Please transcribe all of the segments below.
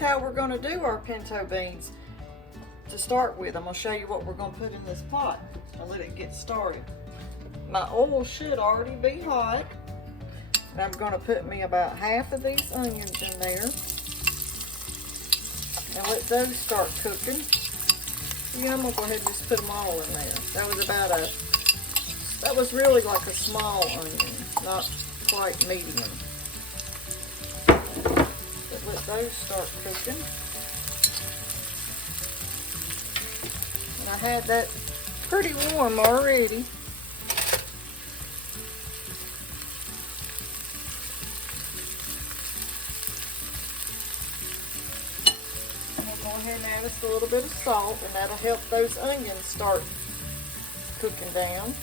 how we're going to do our pinto beans. To start with, I'm going to show you what we're going to put in this pot and let it get started. My oil should already be hot. And I'm going to put me about half of these onions in there and let those start cooking. Yeah, I'm going to go ahead and just put them all in there. That was really like a small onion, not quite medium. But let those start cooking. And I had that pretty warm already. Go ahead and add us a little bit of salt, and that'll help those onions start cooking down.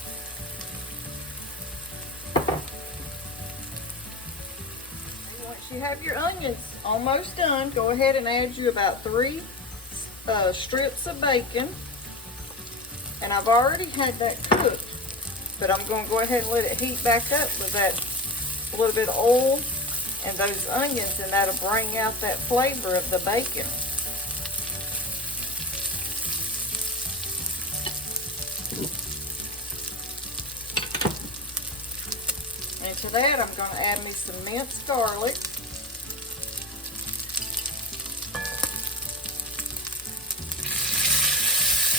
Once you have your onions almost done, go ahead and add you about 3 strips of bacon. And I've already had that cooked, but I'm going to go ahead and let it heat back up with that little bit of oil and those onions, and that'll bring out that flavor of the bacon. And to that, I'm going to add me some minced garlic.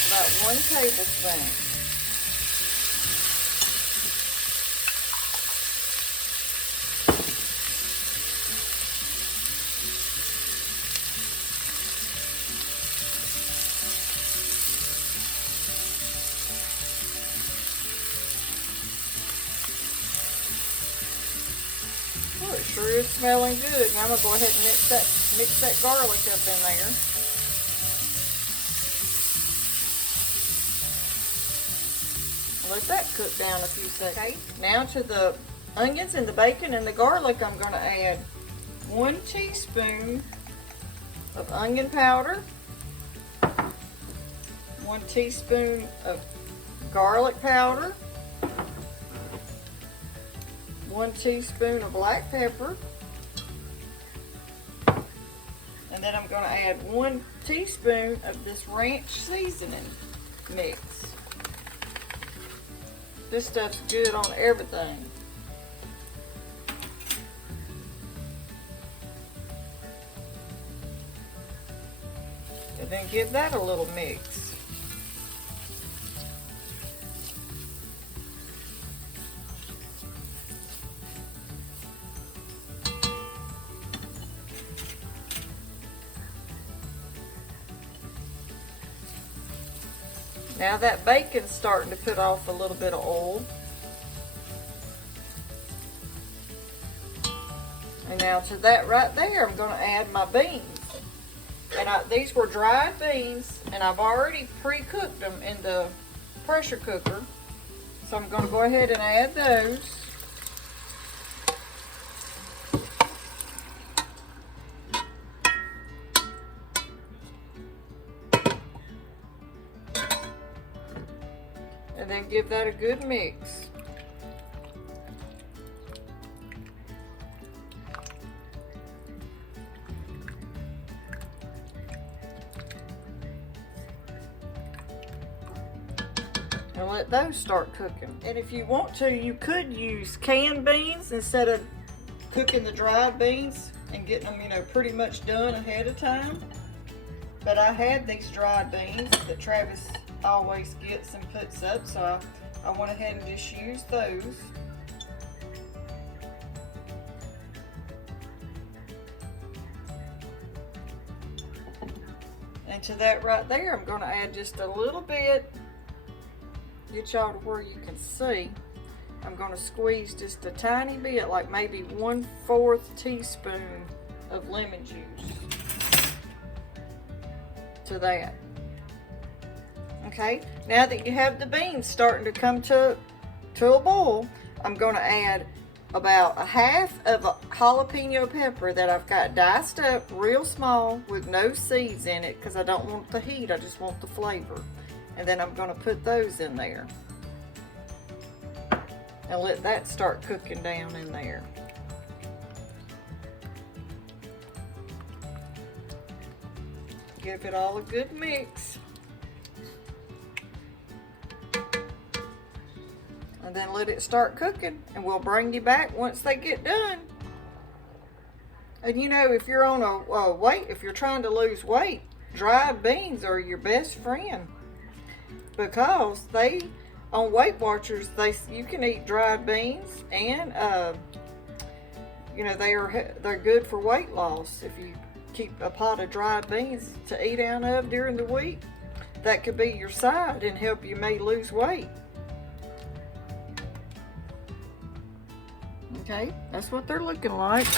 About 1 tablespoon. Oh, it sure is smelling good. Now I'm going to go ahead and mix that garlic up in there. Let that cook down a few seconds. Okay, now to the onions and the bacon and the garlic, I'm going to add 1 teaspoon of onion powder, 1 teaspoon of garlic powder, 1 teaspoon of black pepper, and then I'm going to add 1 teaspoon of this ranch seasoning mix. This stuff's good on everything. And then give that a little mix. Now that bacon's starting to put off a little bit of oil. And now to that right there, I'm going to add my beans. And these were dried beans, and I've already pre-cooked them in the pressure cooker. So I'm going to go ahead and add those. And then give that a good mix. And let those start cooking. And if you want to, you could use canned beans instead of cooking the dried beans and getting them, you know, pretty much done ahead of time. But I had these dried beans that Travis always gets and puts up, so I went ahead and just used those. And to that right there, I'm going to add just a little bit, get y'all to where you can see. I'm going to squeeze just a tiny bit, like maybe 1/4 teaspoon of lemon juice to that. Okay, now that you have the beans starting to come to a boil, I'm going to add about 1/2 of a jalapeno pepper that I've got diced up real small with no seeds in it because I don't want the heat, I just want the flavor. And then I'm going to put those in there and let that start cooking down in there. Give it all a good mix. And then let it start cooking, and we'll bring you back once they get done. And you know, if you're on a weight, if you're trying to lose weight, dried beans are your best friend, because on Weight Watchers, you can eat dried beans, and you know, they're good for weight loss. If you keep a pot of dried beans to eat out of during the week, that could be your side and help you may lose weight. Okay, that's what they're looking like.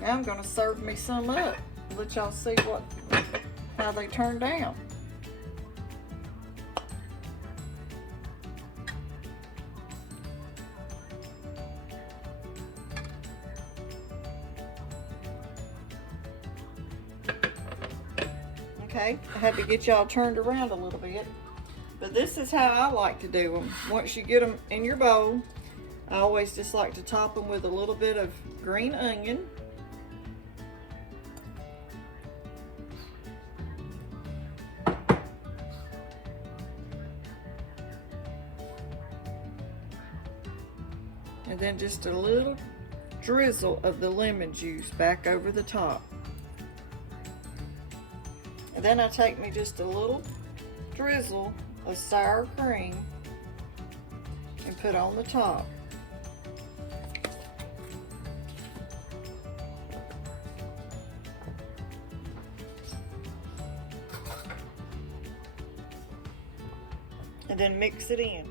Now I'm gonna serve me some up. Let y'all see how they turned out. Okay, I had to get y'all turned around a little bit. But this is how I like to do them. Once you get them in your bowl, I always just like to top them with a little bit of green onion. And then just a little drizzle of the lemon juice back over the top. And then I take me just a little drizzle of sour cream and put on the top. And then mix it in.